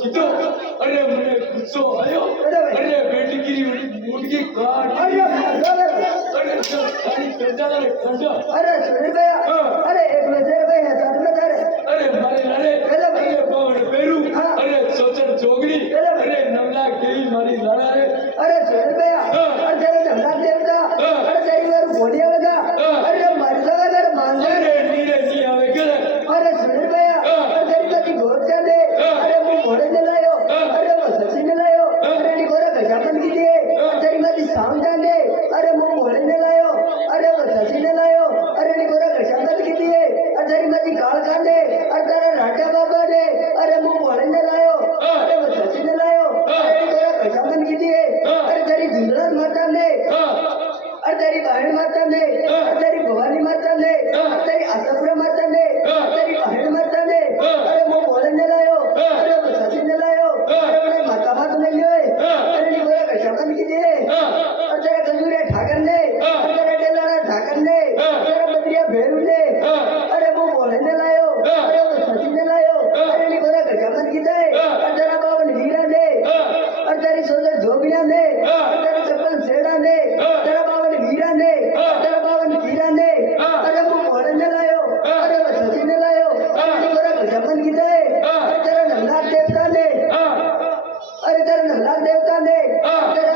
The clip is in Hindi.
कीधो अरे मने गुस्सो आयो अरे बेटगी मुर्गी काट अरे जो खाली कंजा रे कंजा अरे सुन भैया अरे एक नजर पे है साथ में तारे अरे मारे लाले अरे पवन पेरू अरे सोचर जोगड़ी अरे नवला केवी मारी लाला रे अरे सुन भैया अरे तेरे धंधा देवता अरे तेरी बार घोड़िया लगा अरे मर जाएगा अगर मान ले अरे नीरे नी आवे के अरे सुन भैया अरे तेरी कति घोड़ कर दे अरे वो घोड़े चलायो अरे वो सची चलायो अरे नी गोरा गजापन की दिए तेरी कति साम जान दे अरे वो घोड़े चलायो अरे वो सची चलायो अरे नी गोरा गजापन की दिए अरे तेरी कति काल कान दे अरे तेरा राटा बाबा दे अरे वो घोड़े चलायो अरे वो सची चलायो अरे नी गोरा गजापन की दिए अरे तेरी धुंधला माता ने अरे तेरी बहन माता ने अरे तेरी भवानी माता ने अरे तेरी आशापुरा माता ने अरे तेरी बहन माता ने अरे वो बोले ने लायो अरे वो सची ने लायो अरे वो माता मात ने लियो अरे नी बोला कशमन की दे अरे तेरा गंजूरे ठाकर ने अरे तेरा डेलाना ठाकर ने तेरा बदरिया भेरू ने अरे वो बोले ने लायो अरे वो सची ने लायो अरे नी बोला कशमन की दे अरे तेरा बावन हीरा ने अरे तेरी सोदर जोगिया ने अरे तेरा चप्पल सेड़ा ने तेरा बावन हीरा ने तेरा बावन हीरा ने अरे वो घोड़े ने लायो अरे वो सची ने लायो अरे नी गोरा गजापन की दे अरे तेरा नल्ला देवता ने अरे तेरा नल्ला देवता ने तेरा